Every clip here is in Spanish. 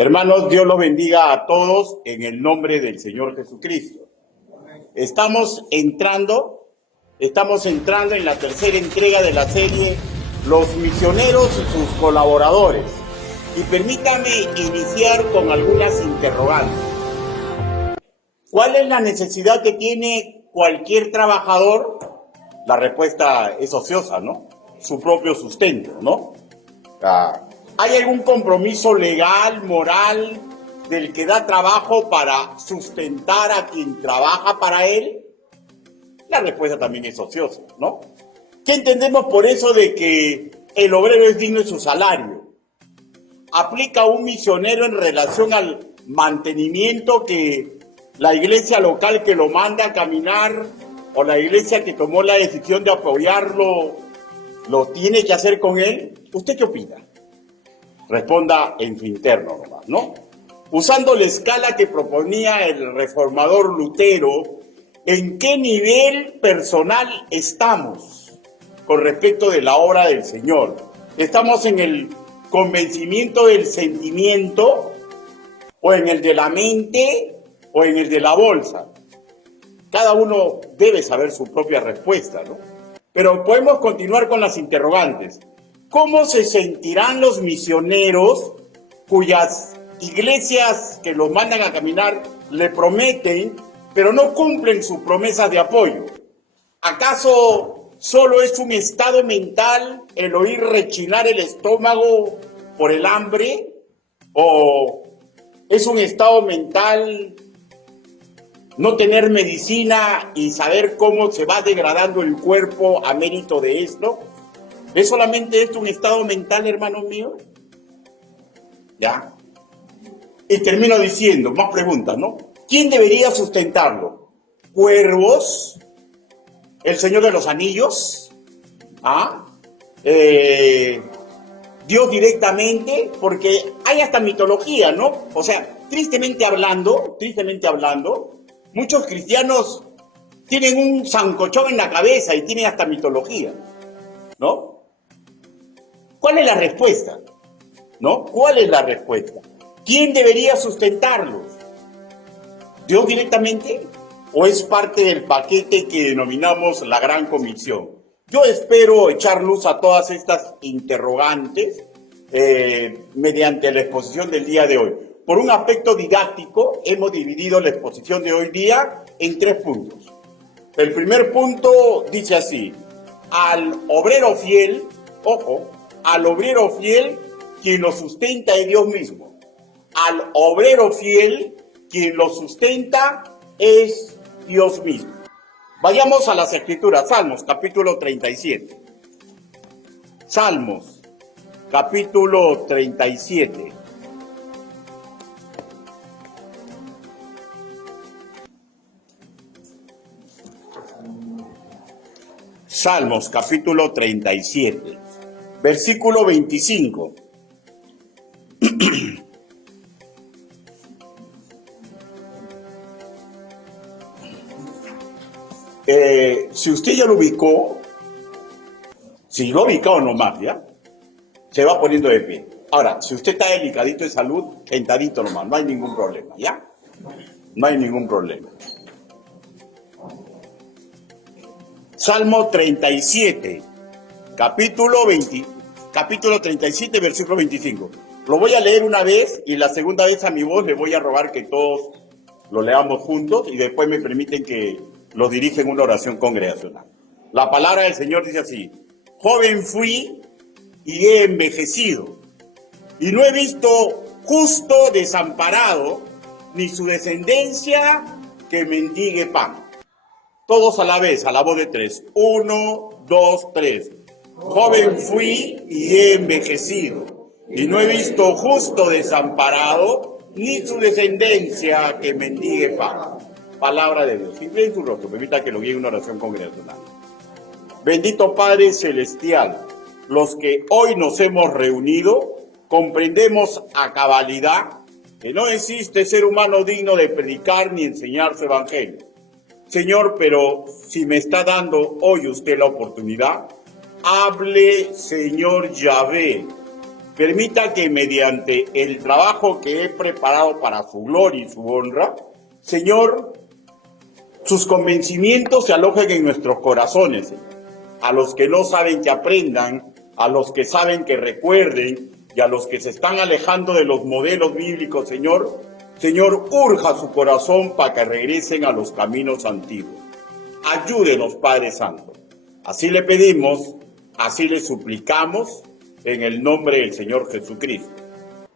Hermanos, Dios los bendiga a todos en el nombre del Señor Jesucristo. Estamos entrando en la tercera entrega de la serie Los misioneros y sus colaboradores. Y permítame iniciar con algunas interrogantes. ¿Cuál es la necesidad que tiene cualquier trabajador? La respuesta es ociosa, ¿no? Su propio sustento, ¿no? ¿Hay algún compromiso legal, moral, del que da trabajo para sustentar a quien trabaja para él? La respuesta también es ociosa, ¿no? ¿Qué entendemos por eso de que el obrero es digno de su salario? ¿Aplica un misionero en relación al mantenimiento que la iglesia local que lo manda a caminar o la iglesia que tomó la decisión de apoyarlo lo tiene que hacer con él? ¿Usted qué opina? Responda en su interno nomás, ¿no? Usando la escala que proponía el reformador Lutero, ¿en qué nivel personal estamos con respecto de la obra del Señor? ¿Estamos en el convencimiento del sentimiento, o en el de la mente, o en el de la bolsa? Cada uno debe saber su propia respuesta, ¿no? Pero podemos continuar con las interrogantes. ¿Cómo se sentirán los misioneros cuyas iglesias que los mandan a caminar le prometen, pero no cumplen sus promesas de apoyo? ¿Acaso solo es un estado mental el oír rechinar el estómago por el hambre? ¿O es un estado mental no tener medicina y saber cómo se va degradando el cuerpo a mérito de esto? ¿Es solamente esto un estado mental, hermanos míos? ¿Ya? Y termino diciendo, más preguntas, ¿no? ¿Quién debería sustentarlo? ¿Cuervos? ¿El Señor de los Anillos? ¿Dios directamente? Porque hay hasta mitología, ¿no? O sea, tristemente hablando, muchos cristianos tienen un sancochón en la cabeza y tienen hasta mitología, ¿no? ¿Cuál es la respuesta? ¿No? ¿Cuál es la respuesta? ¿Quién debería sustentarlos? ¿Dios directamente? ¿O es parte del paquete que denominamos la Gran Comisión? Yo espero echar luz a todas estas interrogantes mediante la exposición del día de hoy. Por un aspecto didáctico, hemos dividido la exposición de hoy día en 3 puntos. El primer punto dice así: al obrero fiel, ojo, al obrero fiel, quien lo sustenta es Dios mismo. Al obrero fiel, quien lo sustenta es Dios mismo. Vayamos a las Escrituras. Salmos, capítulo 37. Salmos, capítulo 37. Salmos, capítulo 37. Versículo 25. Si usted ya lo ubicó, si lo ha ubicado nomás, ¿ya? Se va poniendo de pie. Ahora, si usted está delicadito de salud, sentadito nomás, no hay ningún problema, ¿ya? No hay ningún problema. Salmo 37. Capítulo 37, versículo 25. Lo voy a leer una vez y la segunda vez a mi voz le voy a rogar que todos lo leamos juntos y después me permiten que lo dirija en una oración congregacional. La palabra del Señor dice así: joven fui y he envejecido, y no he visto justo desamparado, ni su descendencia que mendigue pan. Todos a la vez, a la voz de 3. 1, 2, 3. Joven fui y he envejecido, y no he visto justo desamparado, ni su descendencia que mendigue pan. Palabra de Dios. Simple en su rostro, permita que lo guíe en una oración congregacional. Bendito Padre Celestial, los que hoy nos hemos reunido, comprendemos a cabalidad que no existe ser humano digno de predicar ni enseñar su evangelio. Señor, pero si me está dando hoy usted la oportunidad, hable, Señor Yahvé, permita que mediante el trabajo que he preparado para su gloria y su honra, Señor, sus convencimientos se alojen en nuestros corazones, Señor. A los que no saben que aprendan, a los que saben que recuerden, y a los que se están alejando de los modelos bíblicos, Señor, urja su corazón para que regresen a los caminos antiguos. Ayúdenos, Padre Santo. Así le pedimos, así le suplicamos, en el nombre del Señor Jesucristo.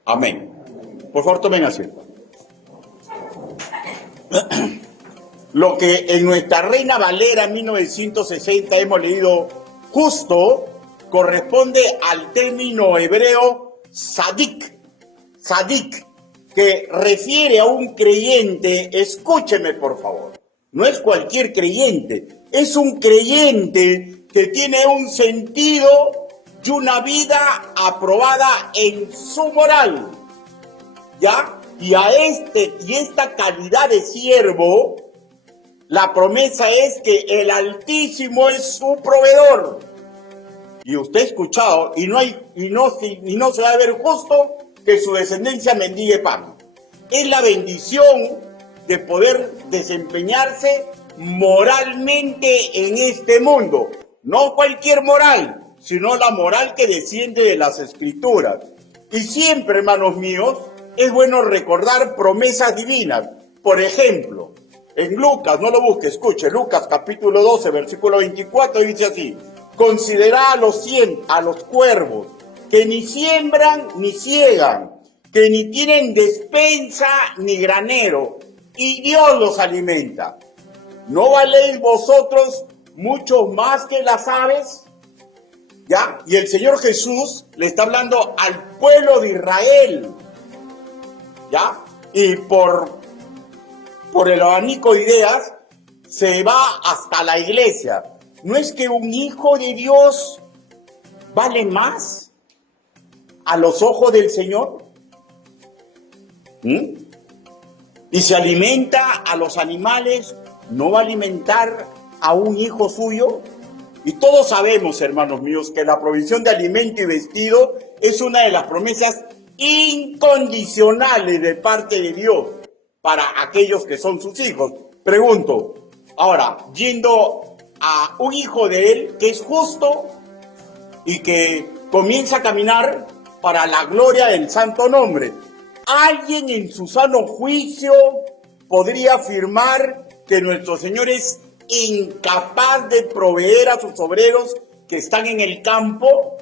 Amén. Por favor, tomen asiento. Lo que en nuestra Reina Valera 1960 hemos leído justo corresponde al término hebreo sadik, que refiere a un creyente. Escúcheme por favor, no es cualquier creyente, es un creyente que tiene un sentido y una vida aprobada en su moral, ¿ya? Y esta calidad de siervo, la promesa es que el Altísimo es su proveedor. Y usted ha escuchado, y no se va a ver justo que su descendencia mendigue pan. Es la bendición de poder desempeñarse moralmente en este mundo. No cualquier moral, sino la moral que desciende de las Escrituras. Y siempre, hermanos míos, es bueno recordar promesas divinas. Por ejemplo, en Lucas, no lo busque, escuche, Lucas capítulo 12, versículo 24, dice así: considera a los cuervos, que ni siembran ni ciegan, que ni tienen despensa ni granero, y Dios los alimenta. ¿No valéis vosotros mucho más que las aves? ¿Ya? Y el Señor Jesús le está hablando al pueblo de Israel, ¿ya? Y por el abanico de ideas se va hasta la iglesia. ¿No es que un hijo de Dios vale más a los ojos del Señor? Y se alimenta a los animales, ¿no va a alimentar a un hijo suyo? Y todos sabemos, hermanos míos, que la provisión de alimento y vestido es una de las promesas incondicionales de parte de Dios para aquellos que son sus hijos. Pregunto, ahora, yendo a un hijo de él que es justo y que comienza a caminar para la gloria del santo nombre, ¿alguien en su sano juicio podría afirmar que nuestro Señor es incapaz de proveer a sus obreros que están en el campo?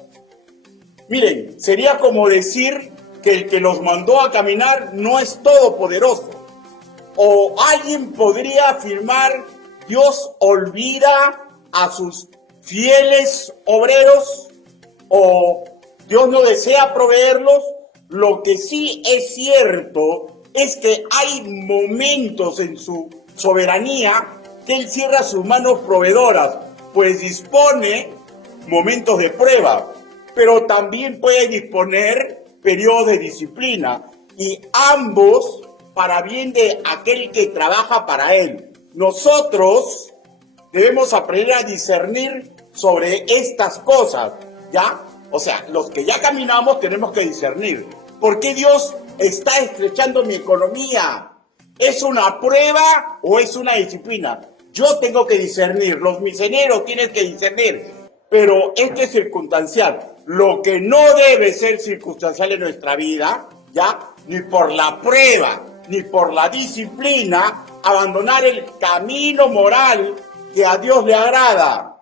Miren, sería como decir que el que los mandó a caminar no es todopoderoso. O alguien podría afirmar: Dios olvida a sus fieles obreros, o Dios no desea proveerlos. Lo que sí es cierto es que hay momentos en su soberanía que Él cierra sus manos proveedoras, pues dispone momentos de prueba, pero también puede disponer periodos de disciplina, y ambos para bien de aquel que trabaja para Él. Nosotros debemos aprender a discernir sobre estas cosas, ¿ya? O sea, los que ya caminamos tenemos que discernir. ¿Por qué Dios está estrechando mi economía? ¿Es una prueba o es una disciplina? Yo tengo que discernir, los misioneros tienen que discernir, pero esto es circunstancial. Lo que no debe ser circunstancial en nuestra vida, ¿ya? Ni por la prueba, ni por la disciplina, abandonar el camino moral que a Dios le agrada.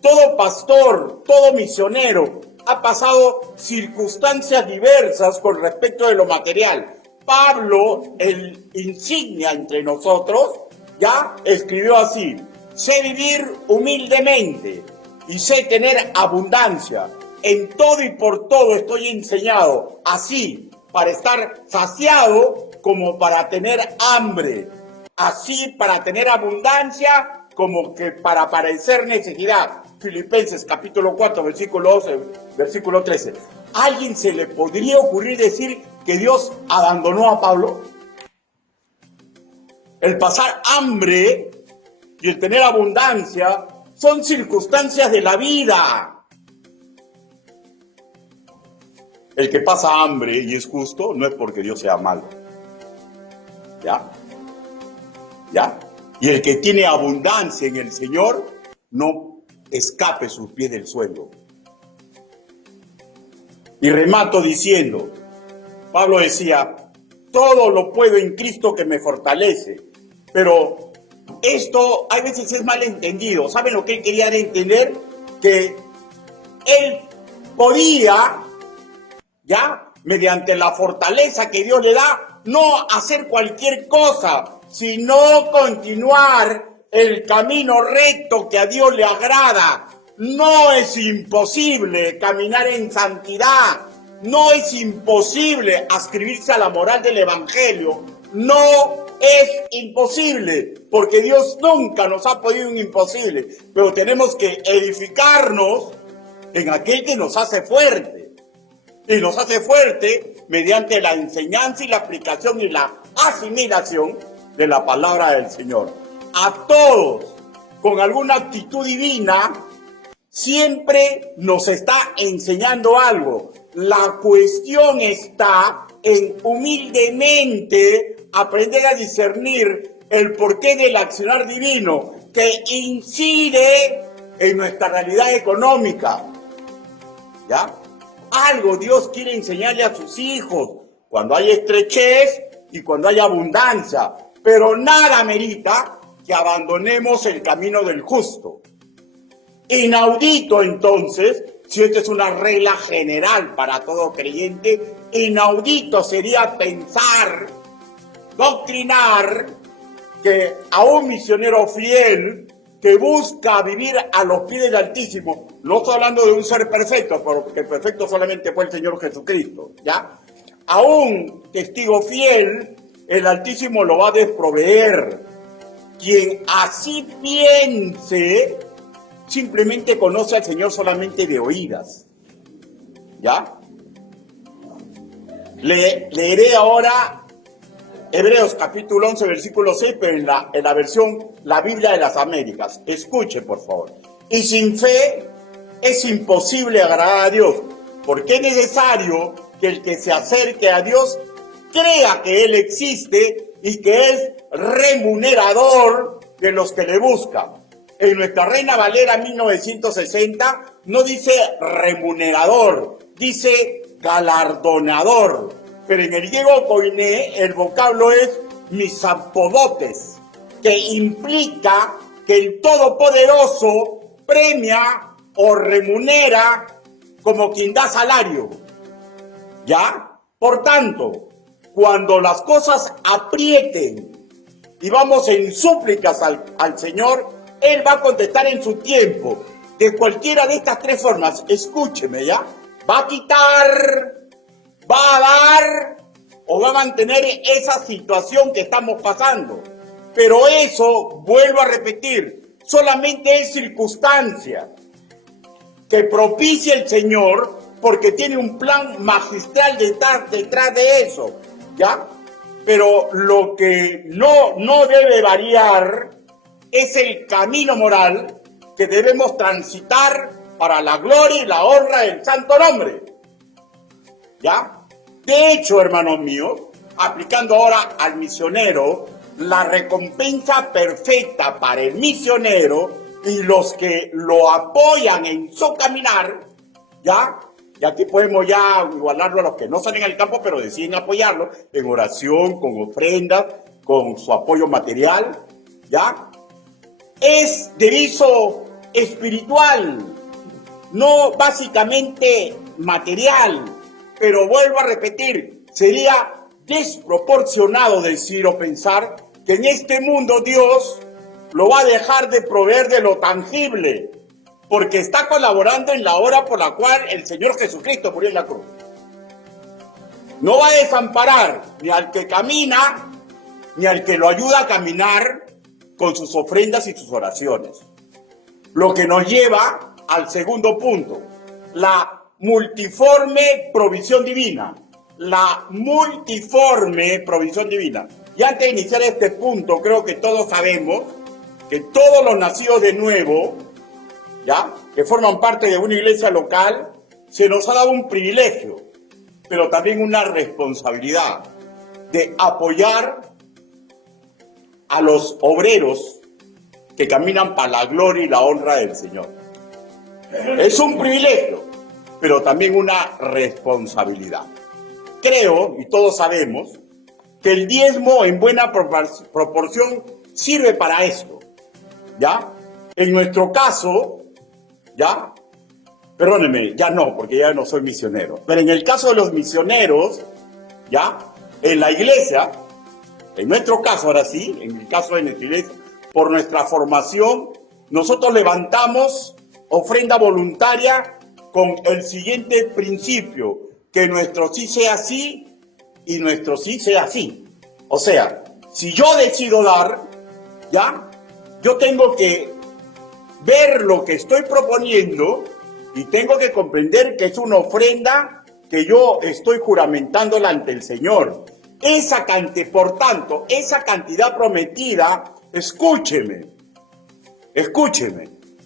Todo pastor, todo misionero ha pasado circunstancias diversas con respecto de lo material. Pablo, el insignia entre nosotros, ya escribió así: sé vivir humildemente y sé tener abundancia. En todo y por todo estoy enseñado, así para estar saciado como para tener hambre, así para tener abundancia como que para padecer necesidad. Filipenses capítulo 4, versículo 12, versículo 13. ¿A alguien se le podría ocurrir decir que Dios abandonó a Pablo? El pasar hambre y el tener abundancia son circunstancias de la vida. El que pasa hambre y es justo no es porque Dios sea malo. ¿Ya? ¿Ya? Y el que tiene abundancia en el Señor no escape sus pies del suelo. Y remato diciendo, Pablo decía, todo lo puedo en Cristo que me fortalece. Pero esto a veces es mal entendido. ¿Saben lo que él quería entender? Que él podía, ya, mediante la fortaleza que Dios le da, no hacer cualquier cosa, sino continuar el camino recto que a Dios le agrada. No es imposible caminar en santidad, no es imposible adscribirse a la moral del Evangelio, no es imposible, porque Dios nunca nos ha pedido un imposible, pero tenemos que edificarnos en aquel que nos hace fuerte, y nos hace fuerte mediante la enseñanza y la aplicación y la asimilación de la palabra del Señor. A todos, con alguna actitud divina, siempre nos está enseñando algo. La cuestión está en humildemente aprender a discernir el porqué del accionar divino que incide en nuestra realidad económica. ¿Ya? Algo Dios quiere enseñarle a sus hijos cuando hay estrechez y cuando hay abundancia, pero nada merita que abandonemos el camino del justo. Inaudito entonces, si esta es una regla general para todo creyente, inaudito sería pensar, doctrinar, que a un misionero fiel que busca vivir a los pies del Altísimo, no estoy hablando de un ser perfecto, porque el perfecto solamente fue el Señor Jesucristo, ¿ya? A un testigo fiel, el Altísimo lo va a desproveer. Quien así piense, simplemente conoce al Señor solamente de oídas, ¿ya? Leeré ahora Hebreos capítulo 11, versículo 6, pero en la versión, la Biblia de las Américas. Escuche, por favor. Y sin fe es imposible agradar a Dios, porque es necesario que el que se acerque a Dios crea que Él existe y que es remunerador de los que le buscan. En nuestra Reina Valera 1960 no dice remunerador, dice galardonador. Pero en el griego koiné el vocablo es misapodotes, que implica que el Todopoderoso premia o remunera como quien da salario. ¿Ya? Por tanto, cuando las cosas aprieten y vamos en súplicas al Señor, Él va a contestar en su tiempo. De cualquiera de estas tres formas, escúcheme, ¿ya? Va a quitar, va a dar o va a mantener esa situación que estamos pasando. Pero eso, vuelvo a repetir, solamente es circunstancia que propicia el Señor porque tiene un plan magistral detrás de eso, ¿ya? Pero lo que no debe variar es el camino moral que debemos transitar para la gloria y la honra del santo nombre, ¿ya? De hecho, hermanos míos, aplicando ahora al misionero, la recompensa perfecta para el misionero y los que lo apoyan en su caminar, ¿ya? Y aquí podemos ya igualarlo a los que no salen al campo, pero deciden apoyarlo en oración, con ofrendas, con su apoyo material, ¿ya? Es de viso espiritual, no básicamente material. Pero vuelvo a repetir, sería desproporcionado decir o pensar que en este mundo Dios lo va a dejar de proveer de lo tangible, porque está colaborando en la obra por la cual el Señor Jesucristo murió en la cruz. No va a desamparar ni al que camina, ni al que lo ayuda a caminar con sus ofrendas y sus oraciones. Lo que nos lleva al segundo punto, la multiforme provisión divina. La multiforme provisión divina. Y antes de iniciar este punto, creo que todos sabemos que todos los nacidos de nuevo, ¿ya?, que forman parte de una iglesia local, se nos ha dado un privilegio. pero también una responsabilidad de apoyar a los obreros que caminan para la gloria y la honra del Señor. Es un privilegio, pero también una responsabilidad. Creo, y todos sabemos, que el diezmo en buena proporción sirve para esto, ¿ya? En nuestro caso, ¿ya? Perdónenme, ya no, porque ya no soy misionero. Pero en el caso de los misioneros, ¿ya? En la iglesia, en nuestro caso ahora sí, en el caso de nuestra iglesia, por nuestra formación, nosotros levantamos ofrenda voluntaria con el siguiente principio, que nuestro sí sea sí y nuestro sí sea sí. O sea, si yo decido dar, ¿ya? Yo tengo que ver lo que estoy proponiendo y tengo que comprender que es una ofrenda que yo estoy juramentándola ante el Señor. Por tanto, esa cantidad prometida, escúcheme,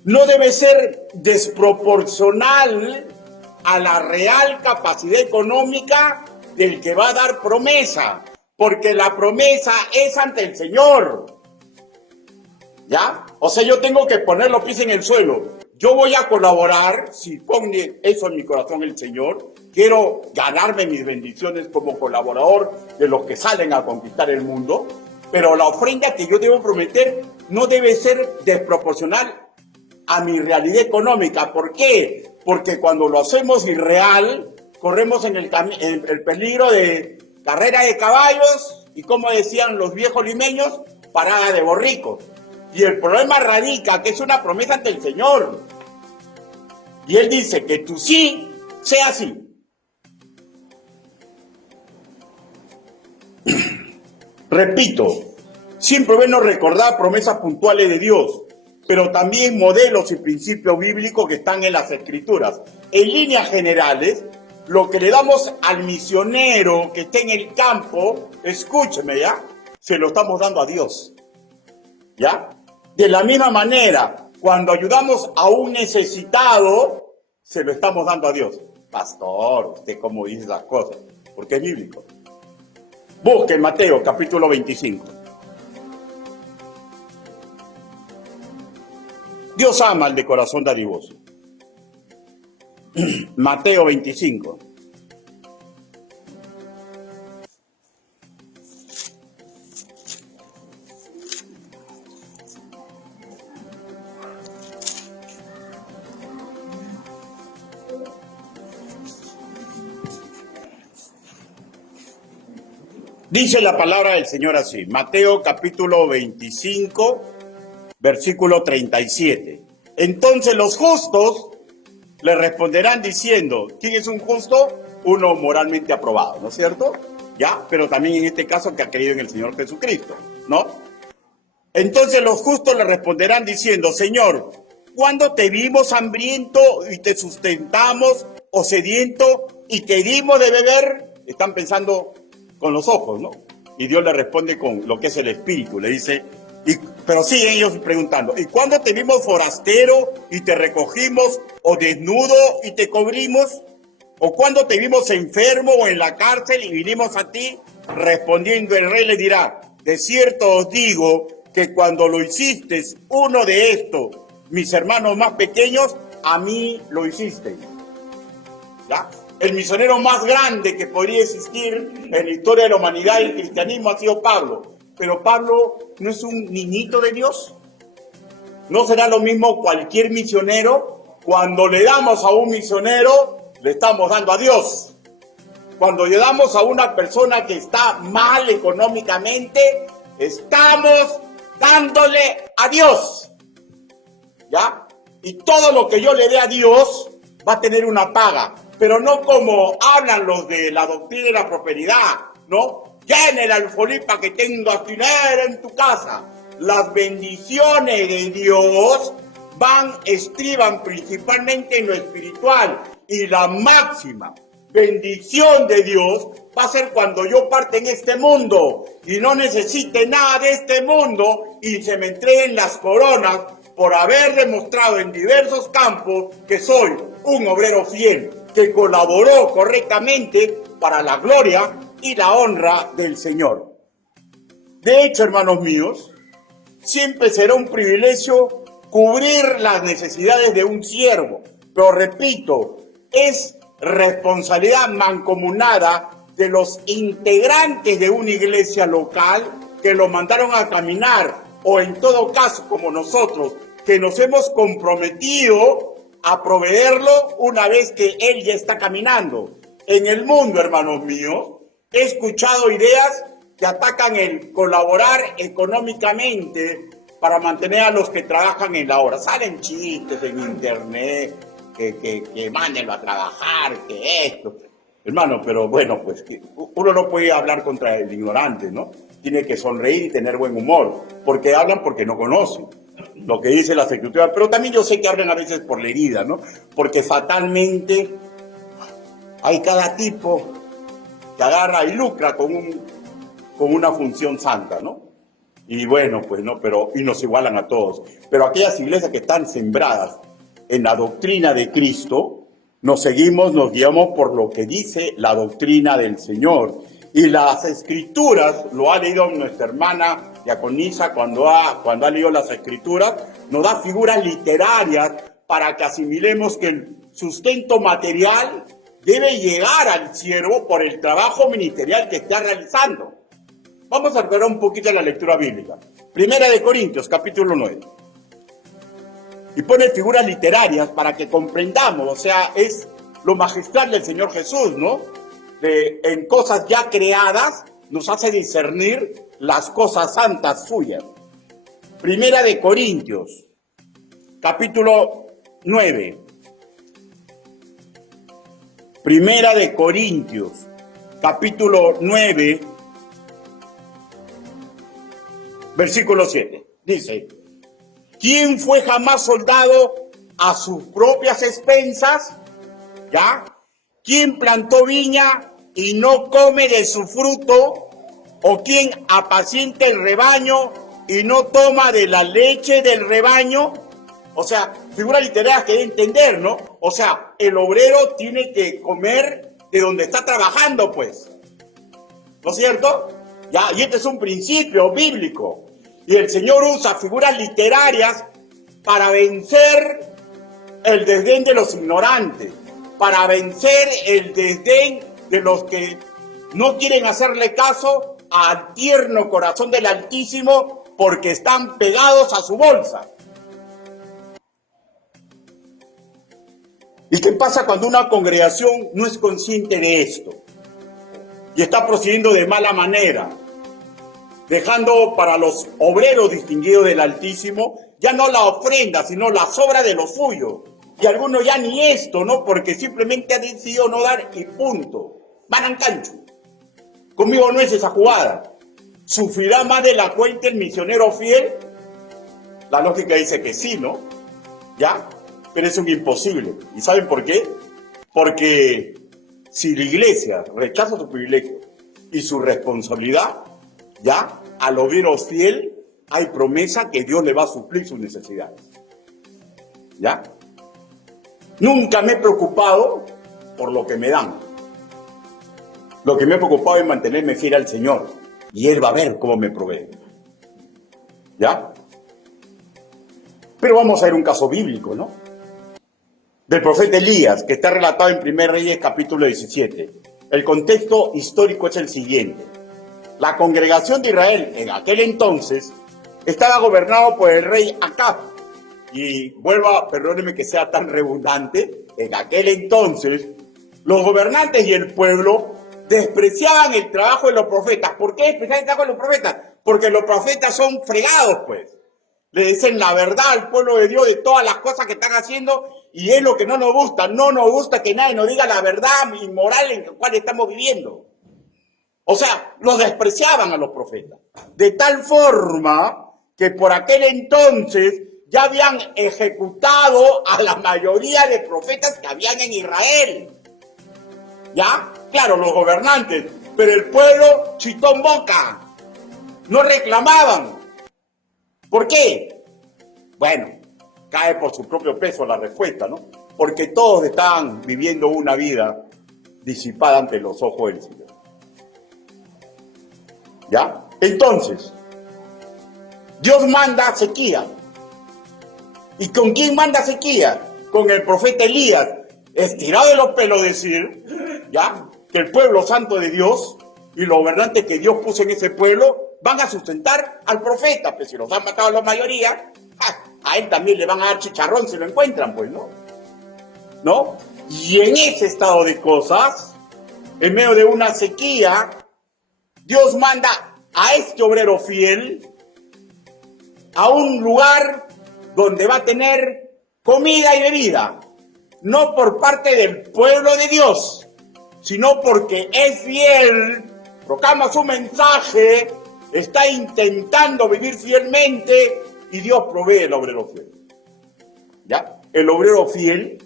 no debe ser desproporcional a la real capacidad económica del que va a dar promesa, porque la promesa es ante el Señor, ¿ya? O sea, yo tengo que poner los pies en el suelo. Yo voy a colaborar, si pone eso en mi corazón el Señor, quiero ganarme mis bendiciones como colaborador de los que salen a conquistar el mundo, pero la ofrenda que yo debo prometer no debe ser desproporcional a mi realidad económica. ¿Por qué? Porque cuando lo hacemos irreal, corremos en el peligro de carrera de caballos y, como decían los viejos limeños, parada de borricos. Y el problema radica que es una promesa ante el Señor. Y Él dice que tu sí sea sí. Repito, siempre es bueno recordar promesas puntuales de Dios, pero también modelos y principios bíblicos que están en las Escrituras. En líneas generales, lo que le damos al misionero que esté en el campo, escúcheme, ¿ya? Se lo estamos dando a Dios, ¿ya? De la misma manera, cuando ayudamos a un necesitado, se lo estamos dando a Dios. Pastor, ¿usted cómo dice las cosas? Porque es bíblico. Busque Mateo, capítulo 25. Dios ama al de corazón dadivoso. Mateo 25. Dice la palabra del Señor así, Mateo capítulo 25, versículo 37. Entonces los justos le responderán diciendo, ¿quién es un justo? Uno moralmente aprobado, ¿no es cierto? ¿Ya? Pero también en este caso que ha creído en el Señor Jesucristo, ¿no? Entonces los justos le responderán diciendo, Señor, ¿cuándo te vimos hambriento y te sustentamos, o sediento y te dimos de beber? Están pensando con los ojos, ¿no? Y Dios le responde con lo que es el espíritu, le dice, pero siguen ellos preguntando, ¿y cuándo te vimos forastero y te recogimos, o desnudo y te cubrimos? ¿O cuándo te vimos enfermo o en la cárcel y vinimos a ti? Respondiendo el rey le dirá, de cierto os digo que cuando lo hiciste uno de estos, mis hermanos más pequeños, a mí lo hiciste. ¿Ya? El misionero más grande que podría existir en la historia de la humanidad y el cristianismo ha sido Pablo. Pero Pablo no es un niñito de Dios. ¿No será lo mismo cualquier misionero? Cuando le damos a un misionero, le estamos dando a Dios. Cuando le damos a una persona que está mal económicamente, estamos dándole a Dios. ¿Ya? Y todo lo que yo le dé a Dios va a tener una paga. Pero no como hablan los de la doctrina de la prosperidad, ¿no? Llena el alfolí para que tengas dinero en tu casa. Las bendiciones de Dios estriban principalmente en lo espiritual. Y la máxima bendición de Dios va a ser cuando yo parte en este mundo y no necesite nada de este mundo y se me entreguen las coronas por haber demostrado en diversos campos que soy un obrero fiel, que colaboró correctamente para la gloria y la honra del Señor. De hecho, hermanos míos, siempre será un privilegio cubrir las necesidades de un siervo, pero repito, es responsabilidad mancomunada de los integrantes de una iglesia local que lo mandaron a caminar, o en todo caso, como nosotros, que nos hemos comprometido a proveerlo una vez que él ya está caminando. En el mundo, hermanos míos, he escuchado ideas que atacan el colaborar económicamente para mantener a los que trabajan en la obra. Salen chistes en internet, que mándenlo a trabajar, que esto. Hermano, pero bueno, pues uno no puede hablar contra el ignorante, ¿no? Tiene que sonreír y tener buen humor, porque hablan porque no conocen lo que dice la Escritura. Pero también yo sé que hablan a veces por la herida, ¿no? Porque fatalmente hay cada tipo que agarra y lucra con una función santa, ¿no? Y bueno, pues no, y nos igualan a todos. Pero aquellas iglesias que están sembradas en la doctrina de Cristo, nos guiamos por lo que dice la doctrina del Señor. Y las Escrituras, lo ha leído nuestra hermana diaconisa cuando ha leído las Escrituras, nos da figuras literarias para que asimilemos que el sustento material debe llegar al siervo por el trabajo ministerial que está realizando. Vamos a recordar un poquito la lectura bíblica. Primera de Corintios, capítulo 9. Y pone figuras literarias para que comprendamos, o sea, es lo magistral del Señor Jesús, ¿no? En cosas ya creadas nos hace discernir las cosas santas suyas. Primera de Corintios, capítulo 9. Primera de Corintios, capítulo 9, versículo 7. Dice: ¿quién fue jamás soldado a sus propias expensas? ¿Ya? ¿Quién plantó viña y no come de su fruto? ¿O quién apacienta el rebaño y no toma de la leche del rebaño? O sea, figura literaria que debe entender, ¿no? O sea, el obrero tiene que comer de donde está trabajando, pues. ¿No es cierto? Ya, y este es un principio bíblico. Y el Señor usa figuras literarias para vencer el desdén de los ignorantes, para vencer el desdén de los que no quieren hacerle caso al tierno corazón del Altísimo porque están pegados a su bolsa. ¿Y qué pasa cuando una congregación no es consciente de esto y está procediendo de mala manera, dejando para los obreros distinguidos del Altísimo ya no la ofrenda, sino la sobra de lo suyo? Y algunos ya ni esto, ¿no? Porque simplemente han decidido no dar y punto. Van al cancho. Conmigo no es esa jugada. ¿Sufrirá más de la cuenta el misionero fiel? La lógica dice que sí, ¿no? ¿Ya? Pero es un imposible. ¿Y saben por qué? Porque si la iglesia rechaza su privilegio y su responsabilidad, ya, al obrero fiel hay promesa que Dios le va a suplir sus necesidades. ¿Ya? Nunca me he preocupado por lo que me dan. Lo que me he preocupado es mantenerme fiel al Señor. Y Él va a ver cómo me provee. ¿Ya? Pero vamos a ver un caso bíblico, ¿no? Del profeta Elías, que está relatado en 1 Reyes capítulo 17. El contexto histórico es el siguiente. La congregación de Israel en aquel entonces estaba gobernado por el rey Acab. Y perdónenme que sea tan redundante, en aquel entonces los gobernantes y el pueblo despreciaban el trabajo de los profetas. ¿Por qué despreciaban el trabajo de los profetas? Porque los profetas son fregados, pues. Le dicen la verdad al pueblo de Dios de todas las cosas que están haciendo, y es lo que no nos gusta. No nos gusta que nadie nos diga la verdad inmoral en la cual estamos viviendo. O sea, los despreciaban a los profetas. De tal forma que por aquel entonces ya habían ejecutado a la mayoría de profetas que habían en Israel. ¿Ya? Claro, los gobernantes, pero el pueblo chitón boca. No reclamaban. ¿Por qué? Bueno, cae por su propio peso la respuesta, ¿no? Porque todos estaban viviendo una vida disipada ante los ojos del Señor. ¿Ya? Entonces, Dios manda sequía. ¿Y con quién manda sequía? Con el profeta Elías. Estirado de los pelos decir, ¿ya? Que el pueblo santo de Dios y los gobernantes que Dios puso en ese pueblo van a sustentar al profeta. Pues si los han matado a la mayoría, a él también le van a dar chicharrón si lo encuentran, pues, ¿no? ¿No? Y en ese estado de cosas, en medio de una sequía, Dios manda a este obrero fiel a un lugar donde va a tener comida y bebida, no por parte del pueblo de Dios, sino porque es fiel, proclama su mensaje, está intentando vivir fielmente y Dios provee el obrero fiel. ¿Ya? El obrero fiel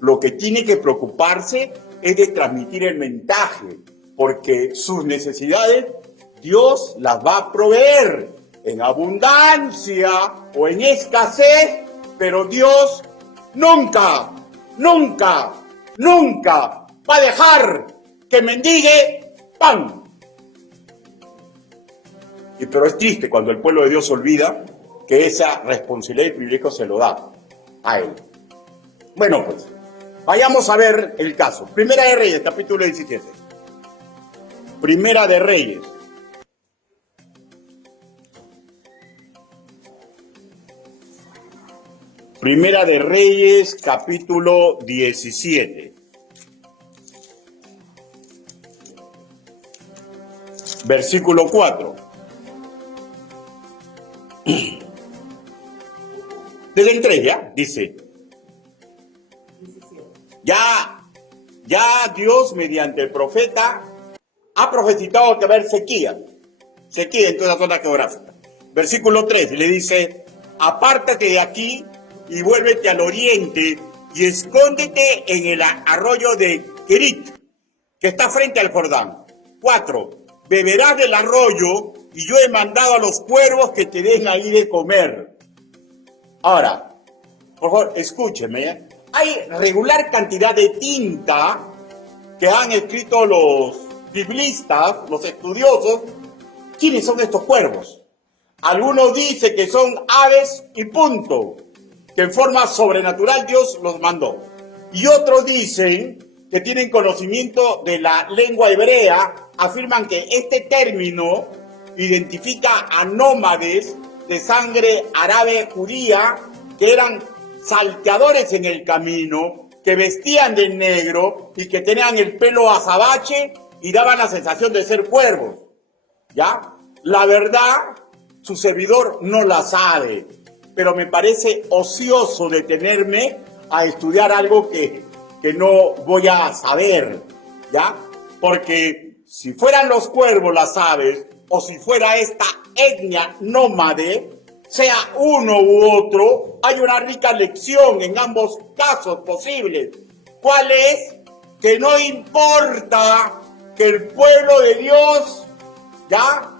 lo que tiene que preocuparse es de transmitir el mensaje, porque sus necesidades Dios las va a proveer en abundancia o en escasez, pero Dios nunca va a dejar que mendigue pan. Pero es triste cuando el pueblo de Dios olvida que esa responsabilidad y privilegio se lo da a él. Bueno, pues, vayamos a ver el caso. Primera de Reyes, capítulo 17. Primera de Reyes. Primera de Reyes, capítulo 17. Versículo 4. Desde el 3 ya, dice. Ya Dios, mediante el profeta, ha profetizado que va a haber sequía en toda la zona geográfica. Versículo 3, le dice, apártate de aquí y vuélvete al oriente y escóndete en el arroyo de Kerit, que está frente al Jordán. 4, beberás del arroyo y yo he mandado a los cuervos que te den ahí de comer. Ahora, por favor, escúcheme, hay regular cantidad de tinta que han escrito los biblistas, los estudiosos. ¿Quiénes son estos cuervos? Algunos dicen que son aves y punto, que en forma sobrenatural Dios los mandó. Y otros dicen que tienen conocimiento de la lengua hebrea, afirman que este término identifica a nómades de sangre árabe judía que eran salteadores en el camino, que vestían de negro y que tenían el pelo azabache y daban la sensación de ser cuervos. ¿Ya? La verdad, su servidor no la sabe, pero me parece ocioso detenerme a estudiar algo que no voy a saber, ¿ya? Porque si fueran los cuervos las aves, o si fuera esta etnia nómade, sea uno u otro, hay una rica lección en ambos casos posibles. ¿Cuál es? Que no importa que el pueblo de Dios, ¿ya?,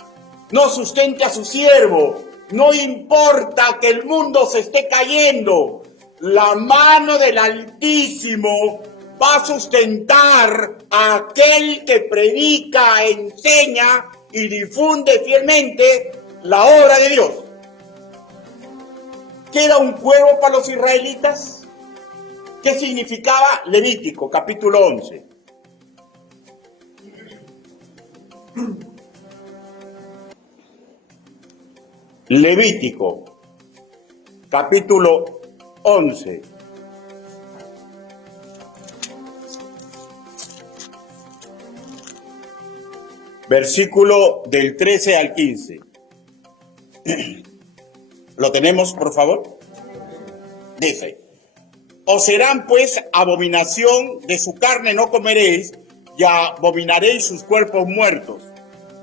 no sustente a su siervo. No importa que el mundo se esté cayendo. La mano del Altísimo va a sustentar a aquel que predica, enseña y difunde fielmente la obra de Dios. ¿Qué era un cuervo para los israelitas? ¿Qué significaba? Levítico, capítulo 11. Levítico, capítulo 11. Versículo del 13 al 15. ¿Lo tenemos, por favor? Dice, os serán pues abominación, de su carne no comeréis, y abominaréis sus cuerpos muertos.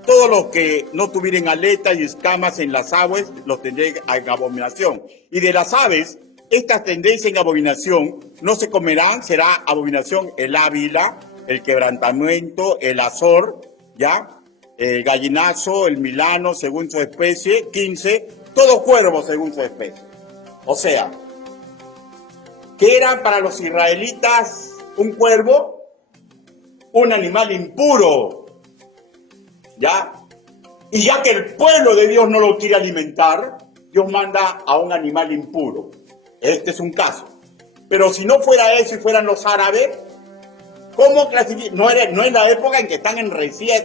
Todos los que no tuvieren aletas y escamas en las aves, los tendréis en abominación. Y de las aves, estas tendréis en abominación, no se comerán, será abominación el ávila, el quebrantamiento, el azor, ¿ya? El gallinazo, el milano, según su especie. 15, todo cuervo según su especie. O sea, ¿qué era para los israelitas un cuervo? un animal impuro, ¿ya? Y ya que el pueblo de Dios no lo quiere alimentar, Dios manda a un animal impuro. Este es un caso. Pero si no fuera eso y fueran los árabes, ¿cómo clasificar? No es la época en que están enrecidos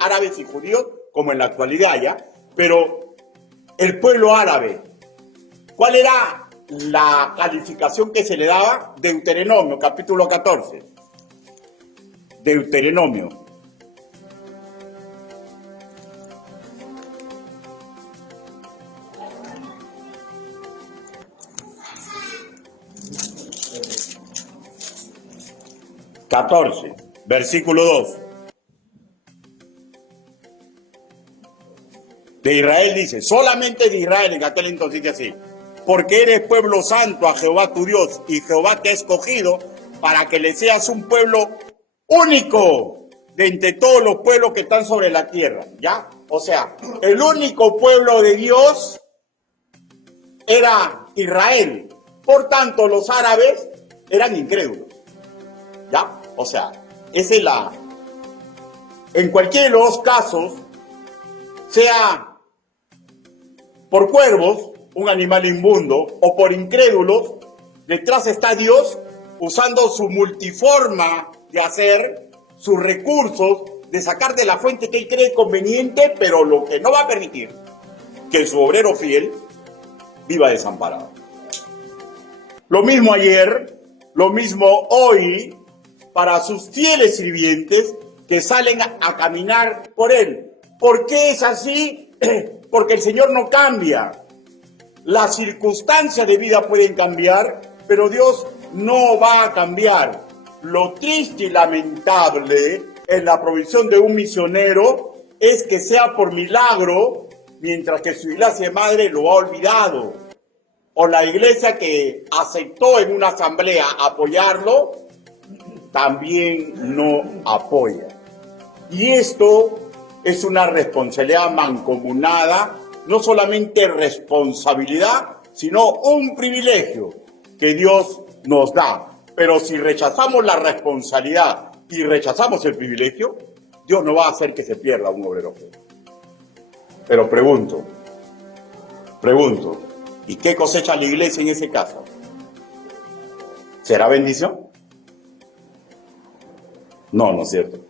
árabes y judíos, como en la actualidad ya, pero el pueblo árabe, ¿cuál era la calificación que se le daba? Deuteronomio, capítulo 14. Deuteronomio. Versículo 2. De Israel dice, solamente de Israel en aquel entonces dice así, porque eres pueblo santo a Jehová tu Dios, y Jehová te ha escogido para que le seas un pueblo único de entre todos los pueblos que están sobre la tierra, ¿ya? O sea, el único pueblo de Dios era Israel. Por tanto, los árabes eran incrédulos, ¿ya? O sea, esa es la... En cualquiera de los dos casos, sea por cuervos, un animal inmundo, o por incrédulos, detrás está Dios usando su multiforma de hacer, sus recursos, de sacar de la fuente que él cree conveniente, pero lo que no va a permitir que su obrero fiel viva desamparado. Lo mismo ayer, lo mismo hoy, para sus fieles sirvientes que salen a caminar por él. ¿Por qué es así? Porque el Señor no cambia. Las circunstancias de vida pueden cambiar, pero Dios no va a cambiar. Lo triste y lamentable en la provisión de un misionero es que sea por milagro, mientras que su iglesia madre lo ha olvidado. O la iglesia que aceptó en una asamblea apoyarlo, también no apoya. Y esto es una responsabilidad mancomunada, no solamente responsabilidad, sino un privilegio que Dios nos da. Pero si rechazamos la responsabilidad y rechazamos el privilegio, Dios no va a hacer que se pierda un obrero fiel. Pero pregunto, ¿y qué cosecha la iglesia en ese caso? ¿Será bendición? No, no es cierto.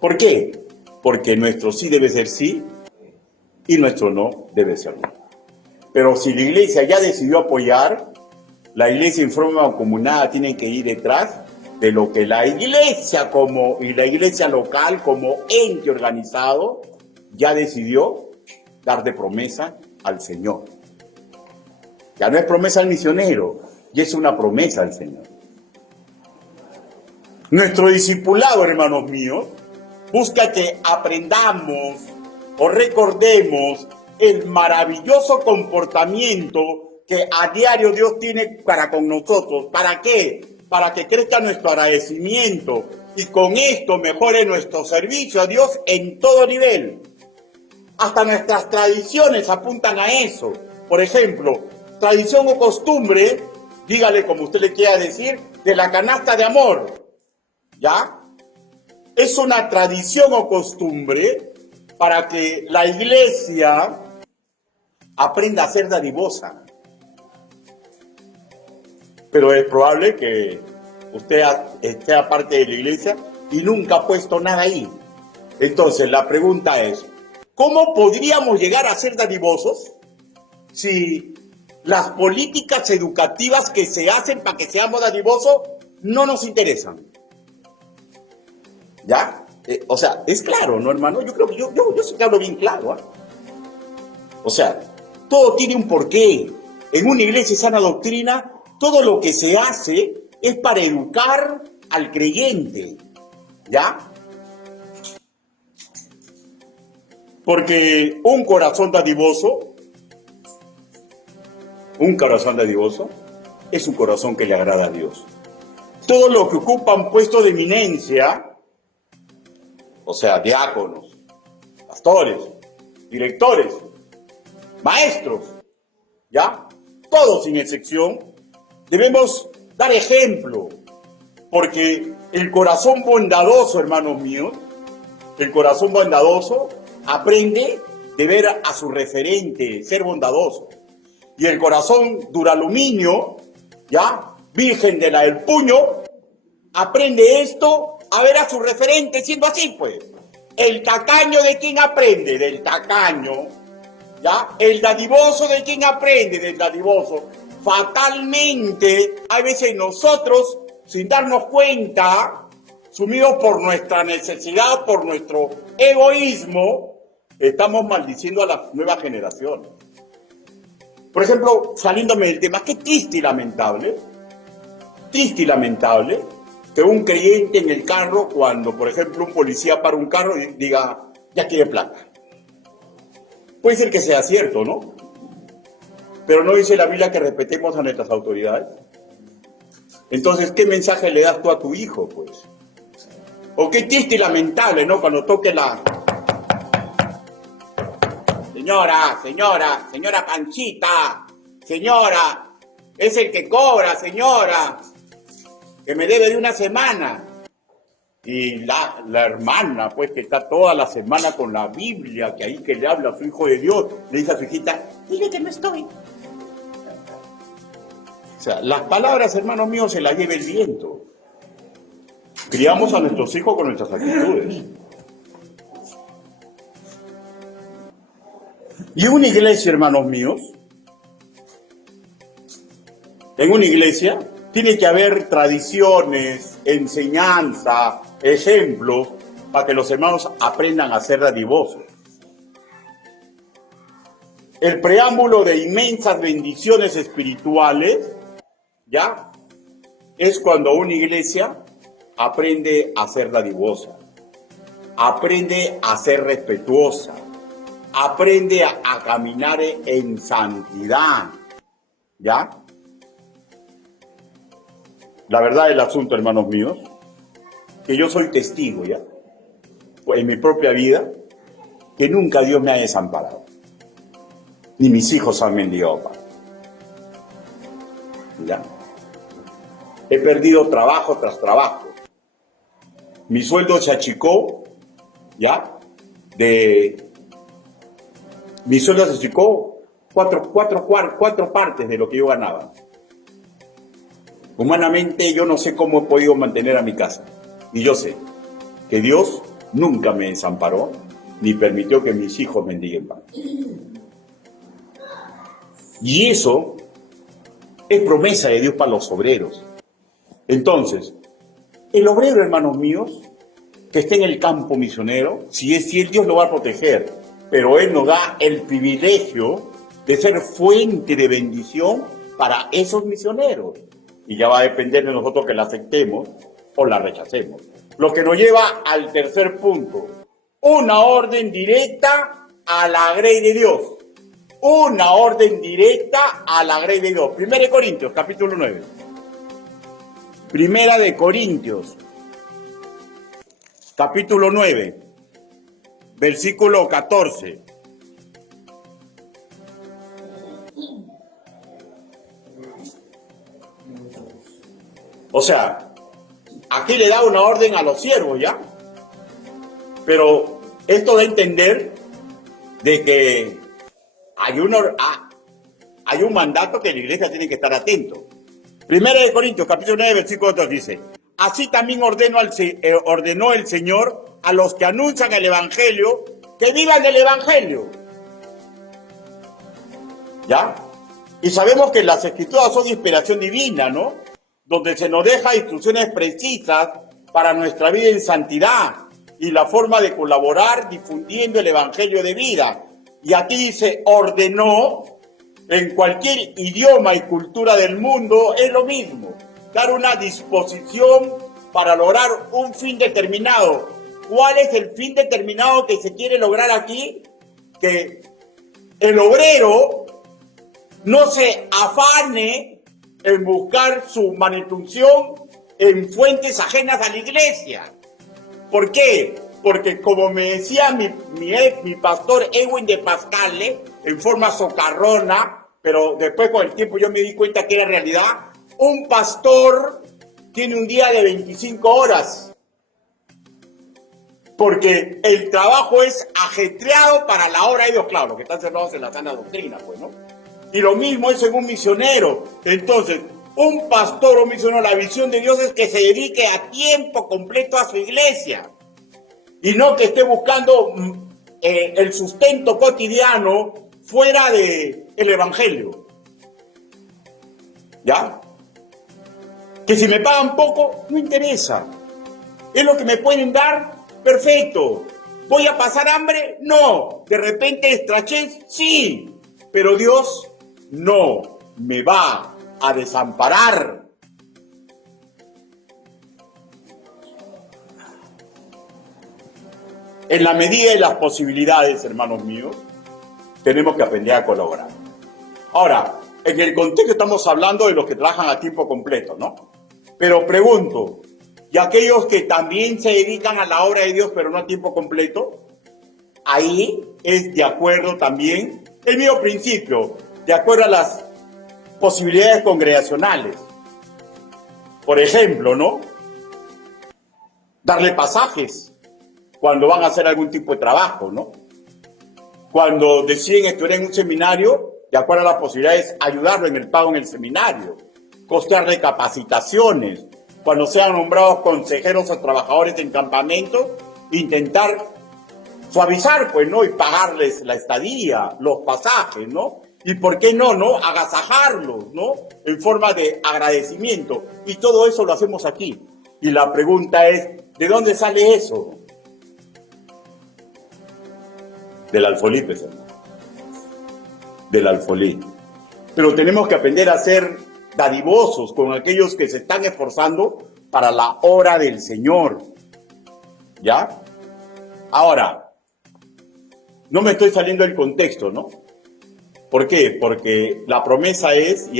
¿Por qué? Porque nuestro sí debe ser sí y nuestro no debe ser no. Pero si la iglesia ya decidió apoyar, la iglesia en forma mancomunada tiene que ir detrás de lo que la iglesia y la iglesia local como ente organizado ya decidió dar de promesa al Señor. Ya no es promesa al misionero, ya es una promesa al Señor. Nuestro discipulado, hermanos míos, busca que aprendamos o recordemos el maravilloso comportamiento que a diario Dios tiene para con nosotros. ¿Para qué? Para que crezca nuestro agradecimiento y con esto mejore nuestro servicio a Dios en todo nivel. Hasta nuestras tradiciones apuntan a eso. Por ejemplo, tradición o costumbre, dígale como usted le quiera decir, de la canasta de amor, ¿ya? Es una tradición o costumbre para que la iglesia aprenda a ser dadivosa. Pero es probable que usted esté aparte de la iglesia y nunca ha puesto nada ahí. Entonces la pregunta es, ¿cómo podríamos llegar a ser dadivosos si las políticas educativas que se hacen para que seamos dadivosos no nos interesan? ¿Ya? O sea, es claro, ¿no, hermano? Yo creo que yo sí que hablo bien claro, ¿eh? O sea, todo tiene un porqué. En una iglesia de sana doctrina, todo lo que se hace es para educar al creyente, ¿ya? Porque un corazón dadivoso es un corazón que le agrada a Dios. Todos los que ocupan puestos de eminencia, o sea, diáconos, pastores, directores, maestros, ¿ya? Todos sin excepción, debemos dar ejemplo, porque El corazón bondadoso, hermanos míos, el corazón bondadoso aprende de ver a su referente, ser bondadoso. Y el corazón duraluminio, ¿ya? Virgen del puño, aprende esto a ver a su referente siendo así, pues. El tacaño, ¿de quién aprende? Del tacaño, ¿ya? El dadivoso, ¿de quién aprende? Del dadivoso. Fatalmente, hay veces nosotros, sin darnos cuenta, sumidos por nuestra necesidad, por nuestro egoísmo, estamos maldiciendo a las nuevas generaciones. Por ejemplo, saliéndome del tema, qué triste y lamentable que un creyente en el carro, cuando, por ejemplo, un policía para un carro y diga, ya quiere plata. Puede ser que sea cierto, ¿no? Pero no dice la Biblia que respetemos a nuestras autoridades. Entonces, ¿qué mensaje le das tú a tu hijo, pues? O qué triste y lamentable, ¿no? Cuando toque la... Señora Panchita, señora, es el que cobra, señora, que me debe de una semana. Y la hermana, pues, que está toda la semana con la Biblia, que ahí que le habla a su hijo de Dios, le dice a su hijita, dile que no estoy. O sea, las palabras, hermanos míos, se las lleva el viento. Criamos a nuestros hijos con nuestras actitudes. Y una iglesia, hermanos míos, en una iglesia tiene que haber tradiciones, enseñanza, ejemplos, para que los hermanos aprendan a ser dadivosos. El preámbulo de inmensas bendiciones espirituales, ¿ya? Es cuando una iglesia aprende a ser dadivosa, aprende a ser respetuosa, aprende a caminar en santidad, ¿ya? La verdad del asunto, hermanos míos, que yo soy testigo, ¿ya? En mi propia vida, que nunca Dios me ha desamparado, ni mis hijos han mendigado pan, ¿ya? He perdido trabajo tras trabajo. Mi sueldo se achicó, ¿ya? Mi sueldo se achicó cuatro partes de lo que yo ganaba. Humanamente yo no sé cómo he podido mantener a mi casa. Y yo sé que Dios nunca me desamparó ni permitió que mis hijos mendiguen pan. Y eso es promesa de Dios para los obreros. Entonces, el obrero, hermanos míos, que esté en el campo misionero, si es cierto, Dios lo va a proteger, pero Él nos da el privilegio de ser fuente de bendición para esos misioneros. Y ya va a depender de nosotros que la aceptemos o la rechacemos. Lo que nos lleva al tercer punto. Una orden directa a la grey de Dios. Una orden directa a la grey de Dios. Primera de Corintios, capítulo 9. Primera de Corintios, capítulo 9, versículo 14. O sea, aquí le da una orden a los siervos, ¿ya? Pero esto da a entender de que hay un mandato que la iglesia tiene que estar atento. Primera de Corintios, capítulo 9, versículo 2 dice, así también ordenó el Señor a los que anuncian el Evangelio, que vivan del Evangelio. ¿Ya? Y sabemos que las Escrituras son de inspiración divina, ¿no? Donde se nos deja instrucciones precisas para nuestra vida en santidad y la forma de colaborar difundiendo el Evangelio de vida. Y aquí dice, ordenó, en cualquier idioma y cultura del mundo es lo mismo, dar una disposición para lograr un fin determinado. ¿Cuál es el fin determinado que se quiere lograr aquí? Que el obrero no se afane en buscar su manutención en fuentes ajenas a la iglesia. ¿Por qué? Porque como me decía mi pastor Edwin de Pascale, en forma socarrona, pero después con el tiempo yo me di cuenta que era realidad, un pastor tiene un día de 25 horas. Porque el trabajo es ajetreado para la obra de Dios, claro, los que están cerrados en la sana doctrina, pues, ¿no? Y lo mismo es en un misionero. Entonces, un pastor o misionero, la visión de Dios es que se dedique a tiempo completo a su iglesia. Y no que esté buscando el sustento cotidiano fuera del evangelio. ¿Ya? Que si me pagan poco, no interesa. Es lo que me pueden dar, perfecto. ¿Voy a pasar hambre? No. ¿De repente estrechez? Sí. Pero Dios no me va a desamparar. En la medida de las posibilidades, hermanos míos, tenemos que aprender a colaborar. Ahora, en el contexto estamos hablando de los que trabajan a tiempo completo, ¿no? Pero pregunto, ¿y aquellos que también se dedican a la obra de Dios pero no a tiempo completo? Ahí es de acuerdo también el mismo principio, de acuerdo a las posibilidades congregacionales. Por ejemplo, ¿no? Darle pasajes cuando van a hacer algún tipo de trabajo, ¿no? Cuando deciden estudiar en un seminario, de acuerdo a las posibilidades, ayudarlo en el pago en el seminario, costearle capacitaciones, cuando sean nombrados consejeros o trabajadores en campamento, intentar suavizar, pues, ¿no? Y pagarles la estadía, los pasajes, ¿no? Y por qué no, ¿no? Agasajarlos, ¿no? En forma de agradecimiento. Y todo eso lo hacemos aquí. Y la pregunta es, ¿de dónde sale eso? Del alfolí, pues, del alfolí. Pero tenemos que aprender a ser dadivosos con aquellos que se están esforzando para la obra del Señor. ¿Ya? Ahora, no me estoy saliendo del contexto, ¿no? ¿Por qué? Porque la promesa es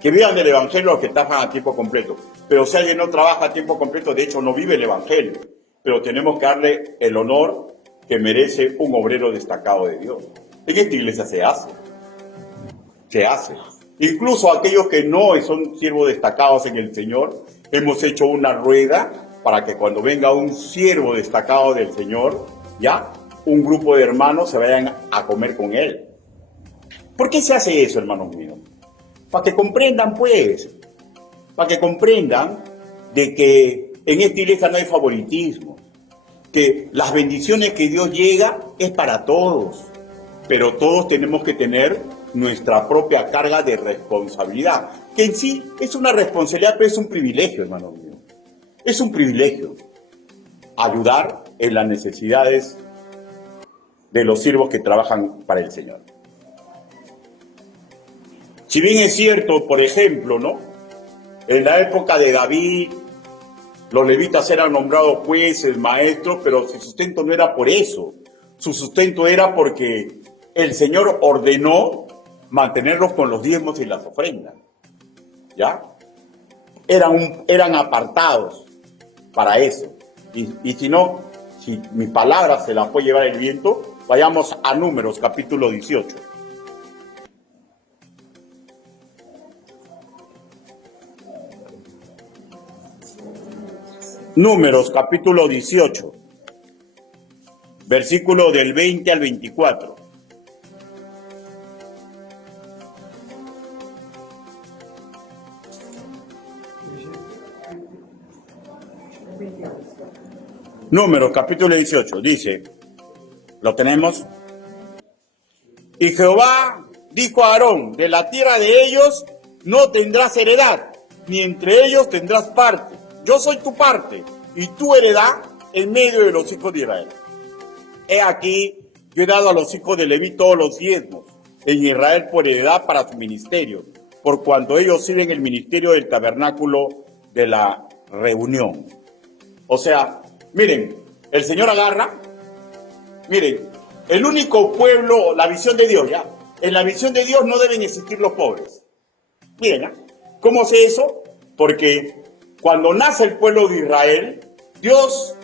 que vivan del Evangelio los que trabajan a tiempo completo. Pero si alguien no trabaja a tiempo completo, de hecho no vive el Evangelio. Pero tenemos que darle el honor que merece un obrero destacado de Dios. En esta iglesia se hace. Se hace. Incluso aquellos que no son siervos destacados en el Señor, hemos hecho una rueda para que cuando venga un siervo destacado del Señor, ya, un grupo de hermanos se vayan a comer con él. ¿Por qué se hace eso, hermanos míos? Para que comprendan, pues, para que comprendan de que en esta iglesia no hay favoritismo, que las bendiciones que Dios llega es para todos, pero todos tenemos que tener nuestra propia carga de responsabilidad, que en sí es una responsabilidad, pero es un privilegio, hermanos míos. Es un privilegio ayudar en las necesidades de los siervos que trabajan para el Señor. Si bien es cierto, por ejemplo, ¿no? En la época de David, los levitas eran nombrados jueces, maestros, pero su sustento no era por eso. Su sustento era porque el Señor ordenó mantenerlos con los diezmos y las ofrendas. ¿Ya? Eran apartados para eso. Y si no, si mi palabra se la puede llevar el viento, vayamos a Números, capítulo 18. Números, capítulo 18, versículo del 20 al 24. Números, capítulo 18, dice, ¿lo tenemos? Y Jehová dijo a Aarón, de la tierra de ellos no tendrás heredad, ni entre ellos tendrás parte. Yo soy tu parte y tu heredad en medio de los hijos de Israel. He aquí, yo he dado a los hijos de Leví todos los diezmos en Israel por heredad para su ministerio, por cuanto ellos sirven el ministerio del tabernáculo de la reunión. O sea, miren, el Señor agarra, miren, el único pueblo, la visión de Dios, ¿ya? En la visión de Dios no deben existir los pobres. Miren, ¿eh? ¿Cómo sé eso? Porque cuando nace el pueblo de Israel, Dios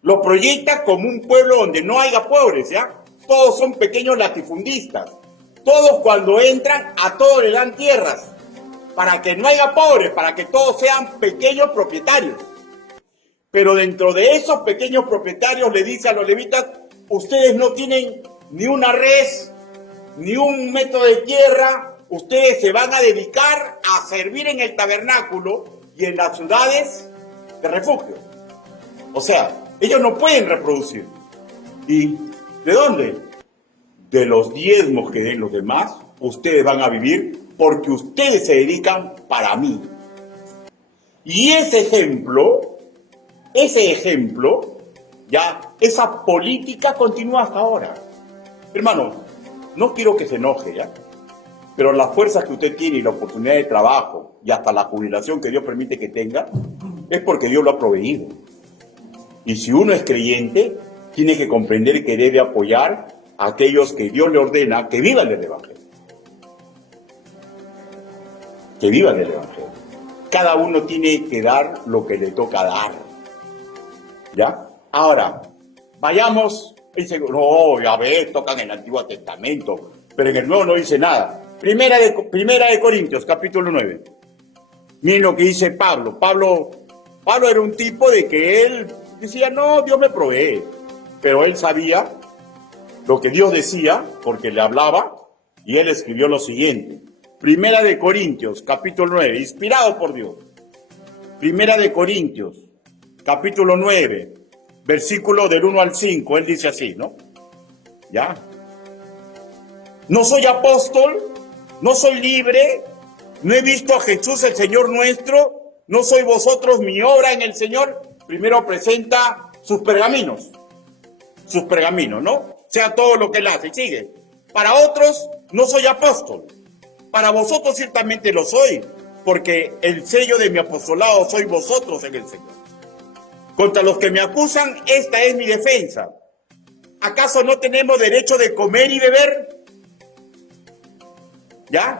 lo proyecta como un pueblo donde no haya pobres, ¿ya? Todos son pequeños latifundistas. Todos cuando entran, a todos le dan tierras. para que no haya pobres, para que todos sean pequeños propietarios. Pero dentro de esos pequeños propietarios le dice a los levitas, ustedes no tienen ni una res, ni un metro de tierra, ustedes se van a dedicar a servir en el tabernáculo y en las ciudades de refugio. O sea, ellos no pueden reproducir. ¿Y de dónde? De los diezmos que den los demás, ustedes van a vivir porque ustedes se dedican para mí. Y ese ejemplo, ya, esa política continúa hasta ahora. Hermano, no quiero que se enoje, ¿ya? Pero las fuerzas que usted tiene y la oportunidad de trabajo y hasta la jubilación que Dios permite que tenga, es porque Dios lo ha proveído. Y si uno es creyente, tiene que comprender que debe apoyar a aquellos que Dios le ordena que vivan del Evangelio. Que vivan del Evangelio. Cada uno tiene que dar lo que le toca dar. ¿Ya? Ahora, vayamos, dice, no, ya ves, tocan el Antiguo Testamento, pero en el Nuevo no dice nada. Primera de Corintios, capítulo 9. Miren lo que dice Pablo. Pablo era un tipo de que él decía, no, Dios me provee. Pero él sabía lo que Dios decía, porque le hablaba, y él escribió lo siguiente. Primera de Corintios, capítulo 9, inspirado por Dios. Primera de Corintios, capítulo 9, versículo del 1 al 5, él dice así, ¿no? ¿Ya? No soy apóstol, no soy libre, no he visto a Jesús el Señor nuestro, no soy vosotros mi obra en el Señor. Primero presenta sus pergaminos, ¿no? Sea todo lo que él hace, y sigue. Para otros no soy apóstol, para vosotros ciertamente lo soy, porque el sello de mi apostolado sois vosotros en el Señor. Contra los que me acusan, esta es mi defensa. ¿Acaso no tenemos derecho de comer y beber? ¿Ya?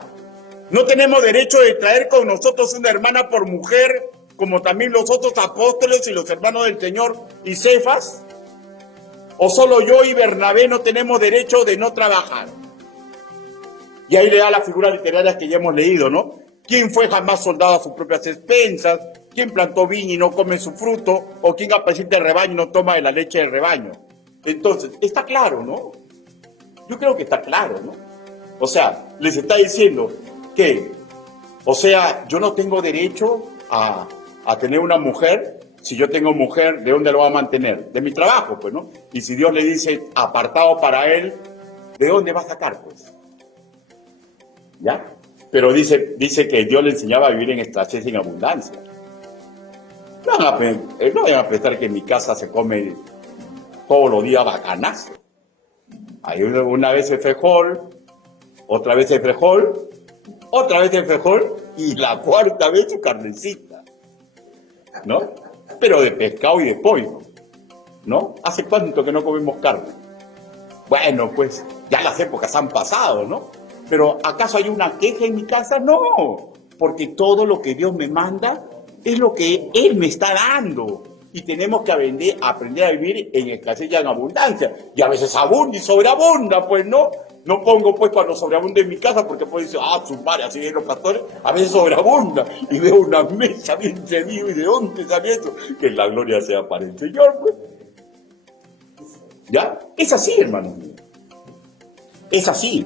¿No tenemos derecho de traer con nosotros una hermana por mujer, como también los otros apóstoles y los hermanos del Señor y Cefas? ¿O solo yo y Bernabé no tenemos derecho de no trabajar? Y ahí le da las figuras literarias que ya hemos leído, ¿no? ¿Quién fue jamás soldado a sus propias expensas? ¿Quién plantó viña y no come su fruto? ¿O quién apacienta el rebaño y no toma de la leche del rebaño? Entonces, está claro, ¿no? Yo creo que está claro, ¿no? O sea, les está diciendo que, o sea, yo no tengo derecho a tener una mujer. Si yo tengo mujer, ¿de dónde lo va a mantener? De mi trabajo, pues, ¿no? Y si Dios le dice apartado para él, ¿de dónde va a sacar, pues? ¿Ya? Pero dice que Dios le enseñaba a vivir en escasez y en abundancia. No van a pensar que en mi casa se come todos los días bacanazo. Hay una vez el frijol, otra vez el frijol, otra vez el frijol y la cuarta vez su carnecita, ¿no? Pero de pescado y de pollo, ¿no? ¿Hace cuánto que no comemos carne? Bueno, pues ya las épocas han pasado, ¿no? Pero ¿acaso hay una queja en mi casa? No, porque todo lo que Dios me manda es lo que Él me está dando. Y tenemos que aprender a vivir en escasez y en abundancia. Y a veces abunda y sobreabunda, pues, ¿no? No pongo, pues, cuando sobreabunda en mi casa, porque pues dice, su madre, así ven los pastores, a veces sobreabunda. Y veo una mesa bien servida, ¿y de dónde sale eso? Que la gloria sea para el Señor, pues. ¿Ya? Es así, hermano mío. Es así.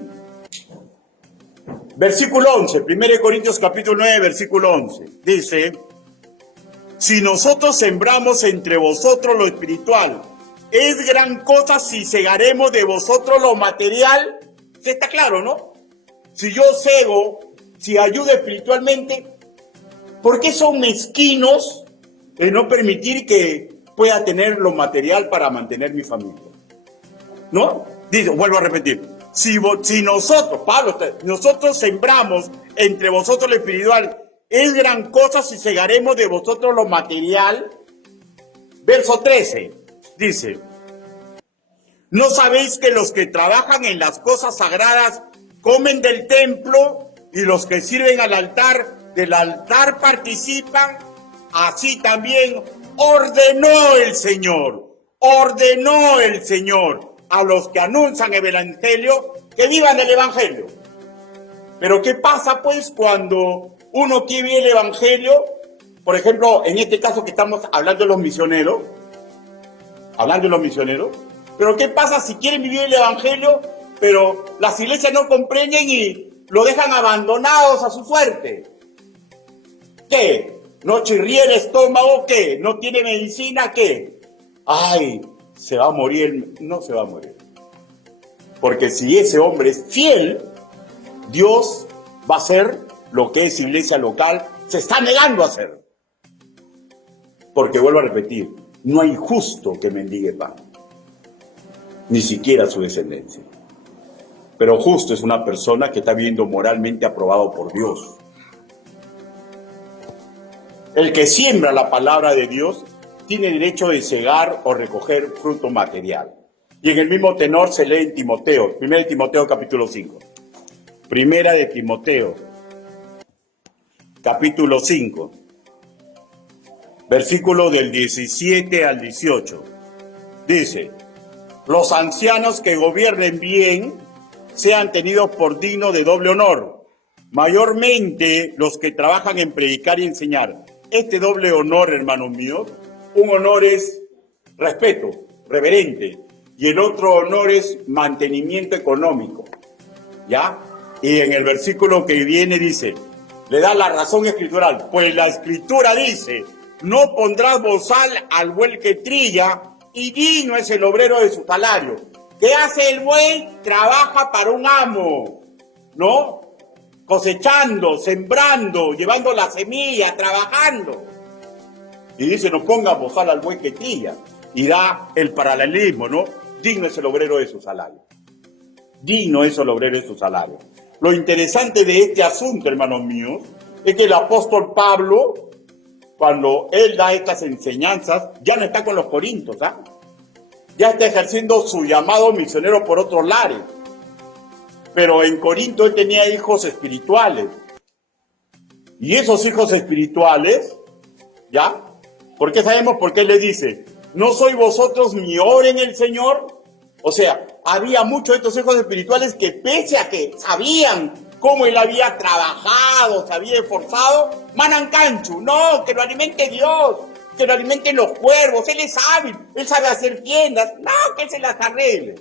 Versículo 11, 1 Corintios capítulo 9, versículo 11. Dice, si nosotros sembramos entre vosotros lo espiritual, es gran cosa si segaremos de vosotros lo material. ¿Sí está claro, no? Si yo cego, si ayudo espiritualmente, ¿por qué son mezquinos de no permitir que pueda tener lo material para mantener mi familia? ¿No? Dice, vuelvo a repetir. Si nosotros, Pablo, nosotros sembramos entre vosotros lo espiritual, es gran cosa si segaremos de vosotros lo material. Verso 13, dice, ¿no sabéis que los que trabajan en las cosas sagradas comen del templo y los que sirven al altar, del altar participan? Así también ordenó el Señor a los que anuncian el Evangelio, que vivan el Evangelio. Pero ¿qué pasa pues cuando uno quiere vivir el evangelio, por ejemplo, en este caso que estamos hablando de los misioneros, pero ¿qué pasa si quieren vivir el evangelio, pero las iglesias no comprenden y lo dejan abandonados a su suerte? ¿Qué? ¿No chirría el estómago? ¿Qué? ¿No tiene medicina? ¿Qué? ¡Ay! ¿Se va a morir? No se va a morir. Porque si ese hombre es fiel, Dios va a hacer lo que esa iglesia local se está negando a hacer. Porque vuelvo a repetir, no hay justo que mendigue pan, ni siquiera su descendencia. Pero justo es una persona que está viviendo moralmente aprobado por Dios. El que siembra la palabra de Dios tiene derecho de cegar o recoger fruto material. Y en el mismo tenor se lee en Timoteo, 1 Timoteo capítulo 5. Primera de Timoteo, capítulo 5, versículo del 17 al 18. Dice: los ancianos que gobiernen bien sean tenidos por dignos de doble honor, mayormente los que trabajan en predicar y enseñar. Este doble honor, hermanos míos, un honor es respeto, reverente, y el otro honor es mantenimiento económico, ¿ya? Y en el versículo que viene dice, le da la razón escritural, pues la escritura dice, no pondrás bozal al buey que trilla, y digno es el obrero de su salario. ¿Qué hace el buey? Trabaja para un amo, ¿no? Cosechando, sembrando, llevando la semilla, trabajando. Y dice, no pongas bozal al buey que trilla. Y da el paralelismo, ¿no? Digno es el obrero de su salario. Digno es el obrero de su salario. Lo interesante de este asunto, hermanos míos, es que el apóstol Pablo, cuando él da estas enseñanzas, ya no está con los corintios, ¿ah? Ya está ejerciendo su llamado misionero por otros lares. Pero en Corinto él tenía hijos espirituales. Y esos hijos espirituales, ¿ya? ¿Por qué sabemos por qué le dice? ¿No sois vosotros mi obra en el Señor? O sea, había muchos de estos hijos espirituales que pese a que sabían cómo él había trabajado, se había esforzado, manan canchu, no, que lo alimente Dios, que lo alimenten los cuervos, él es hábil, él sabe hacer tiendas, no, que él se las arregle.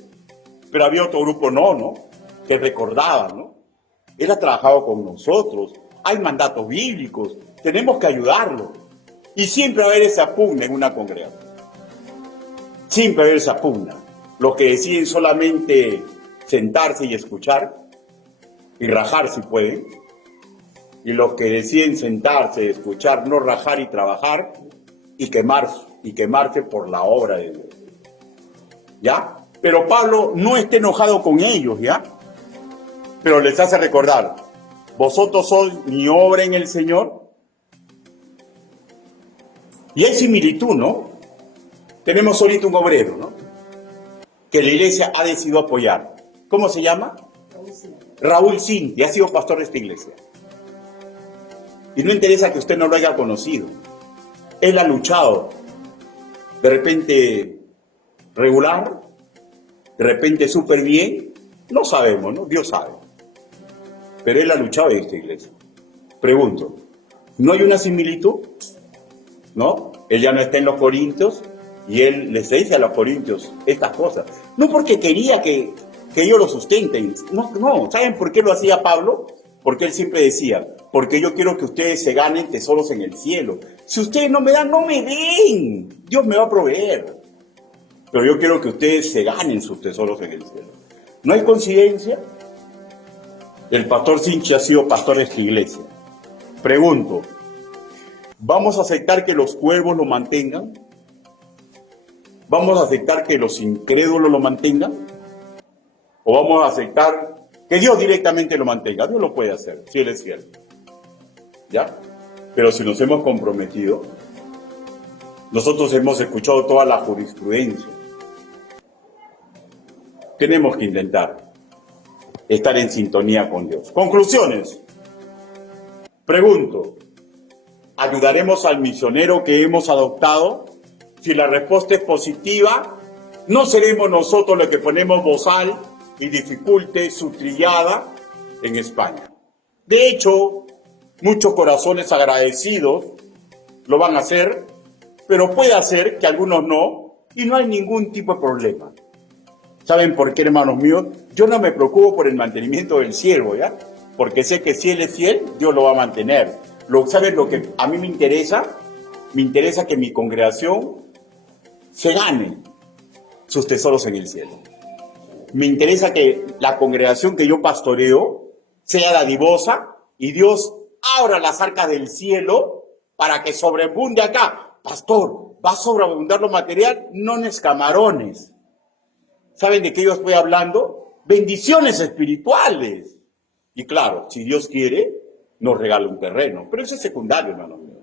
Pero había otro grupo, no, que recordaba, ¿no? Él ha trabajado con nosotros, hay mandatos bíblicos, tenemos que ayudarlo. Y siempre va a haber esa pugna en una congregación. Siempre va a haber esa pugna. Los que deciden solamente sentarse y escuchar, y rajar si pueden, y los que deciden sentarse, escuchar, no rajar y trabajar, y quemarse por la obra de Dios. ¿Ya? Pero Pablo no está enojado con ellos, ¿ya? Pero les hace recordar, vosotros sois mi obra en el Señor. Y hay similitud, ¿no? Tenemos ahorita un obrero, ¿no? Que la iglesia ha decidido apoyar. ¿Cómo se llama? Raúl Cinti, ha sido pastor de esta iglesia. Y no interesa que usted no lo haya conocido. Él ha luchado. De repente regular, de repente súper bien, no sabemos, ¿no? Dios sabe. Pero él ha luchado en esta iglesia. Pregunto, ¿no hay una similitud? ¿No? Él ya no está en los Corintios y él les dice a los Corintios estas cosas. No porque quería que ellos lo sustenten. No. ¿Saben por qué lo hacía Pablo? Porque él siempre decía, porque yo quiero que ustedes se ganen tesoros en el cielo. Si ustedes no me dan, no me den. Dios me va a proveer. Pero yo quiero que ustedes se ganen sus tesoros en el cielo. ¿No hay coincidencia? El pastor Sinchi ha sido pastor de esta iglesia. Pregunto, ¿vamos a aceptar que los cuervos lo mantengan? ¿Vamos a aceptar que los incrédulos lo mantengan? ¿O vamos a aceptar que Dios directamente lo mantenga? Dios lo puede hacer, si Él es fiel. ¿Ya? Pero si nos hemos comprometido, nosotros hemos escuchado toda la jurisprudencia. Tenemos que intentar estar en sintonía con Dios. Conclusiones. Pregunto, ¿ayudaremos al misionero que hemos adoptado? Si la respuesta es positiva, no seremos nosotros los que ponemos bozal y dificulte su trillada en España. De hecho, muchos corazones agradecidos lo van a hacer, pero puede hacer que algunos no, y no hay ningún tipo de problema. ¿Saben por qué, hermanos míos? Yo no me preocupo por el mantenimiento del siervo, ¿ya? Porque sé que si él es fiel, Dios lo va a mantener. ¿Saben lo que a mí me interesa? Me interesa que mi congregación se gane sus tesoros en el cielo. Me interesa que la congregación que yo pastoreo sea dadivosa y Dios abra las arcas del cielo para que sobreabunde acá. Pastor, ¿va a sobreabundar lo material? No es camarones. ¿Saben de qué yo estoy hablando? Bendiciones espirituales. Y claro, si Dios quiere, nos regala un terreno. Pero eso es secundario, hermano mío.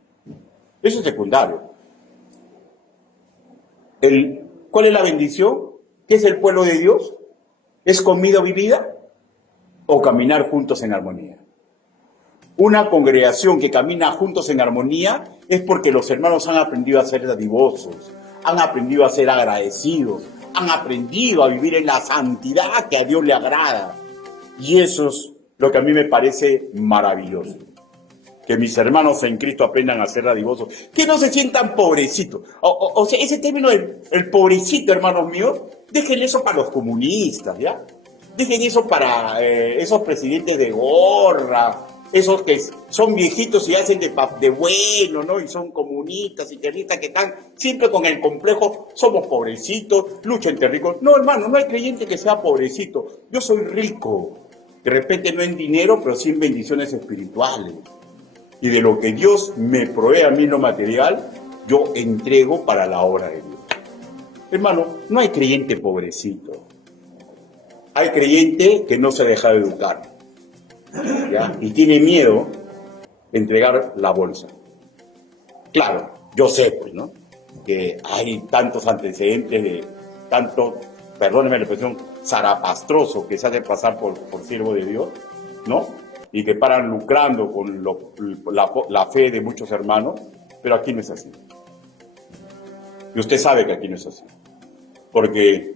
Eso es secundario. ¿Cuál es la bendición? ¿Qué es el pueblo de Dios? ¿Es comida o bebida? ¿O caminar juntos en armonía? Una congregación que camina juntos en armonía es porque los hermanos han aprendido a ser dadivosos, han aprendido a ser agradecidos, han aprendido a vivir en la santidad que a Dios le agrada. Y eso es lo que a mí me parece maravilloso. Que mis hermanos en Cristo aprendan a ser dadivosos, que no se sientan pobrecitos. O sea, ese término el pobrecito, hermanos míos, dejen eso para los comunistas, ¿ya? Dejen eso para esos presidentes de gorra, esos que son viejitos y hacen de bueno, ¿no? Y son comunistas y terroristas que están siempre con el complejo, somos pobrecitos, lucha entre ricos. No, hermano, no hay creyente que sea pobrecito. Yo soy rico, de repente no en dinero, pero sí en bendiciones espirituales. Y de lo que Dios me provee a mí en lo material, yo entrego para la obra de Dios. Hermano, no hay creyente pobrecito. Hay creyente que no se deja de educar, ¿ya? Y tiene miedo de entregar la bolsa. Claro, yo sé, pues, ¿no? Que hay tantos antecedentes de tanto, perdónenme la expresión, zarapastroso que se hace pasar por siervo de Dios, ¿no? Y que paran lucrando con la fe de muchos hermanos, pero aquí no es así. Y usted sabe que aquí no es así, porque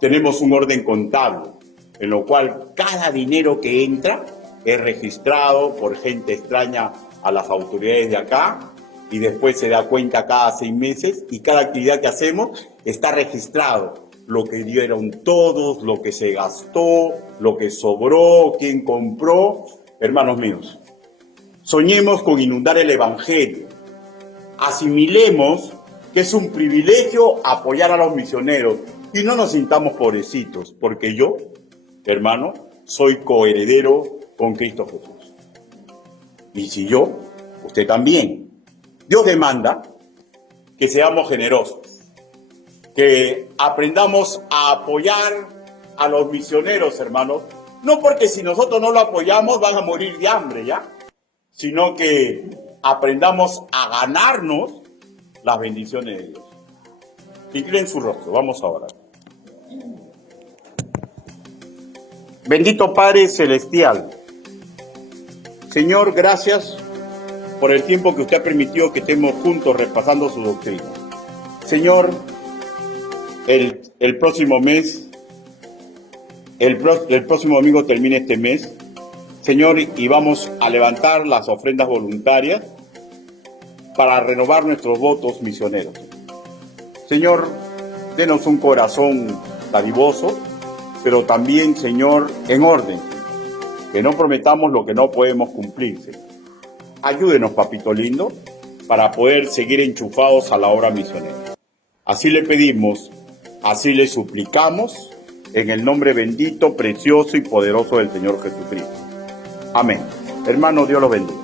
tenemos un orden contable, en lo cual cada dinero que entra es registrado por gente extraña a las autoridades de acá, y después se da cuenta cada 6 meses, y cada actividad que hacemos está registrado. Lo que dieron todos, lo que se gastó, lo que sobró, quién compró. Hermanos míos, soñemos con inundar el Evangelio. Asimilemos que es un privilegio apoyar a los misioneros y no nos sintamos pobrecitos, porque yo, hermano, soy coheredero con Cristo Jesús. Y si yo, usted también. Dios demanda que seamos generosos, que aprendamos a apoyar a los misioneros, hermanos, no porque si nosotros no lo apoyamos van a morir de hambre, ¿ya? Sino que aprendamos a ganarnos las bendiciones de Dios. Inclinen su rostro, vamos a orar. Bendito Padre Celestial, Señor, gracias por el tiempo que usted ha permitido que estemos juntos repasando su doctrina. Señor, el próximo mes, el próximo domingo termina este mes, Señor, y vamos a levantar las ofrendas voluntarias para renovar nuestros votos misioneros. Señor, denos un corazón dadivoso, pero también, Señor, en orden, que no prometamos lo que no podemos cumplir, Señor. Ayúdenos, papito lindo, para poder seguir enchufados a la obra misionera. Así le pedimos, así le suplicamos, en el nombre bendito, precioso y poderoso del Señor Jesucristo. Amén. Hermano, Dios los bendiga.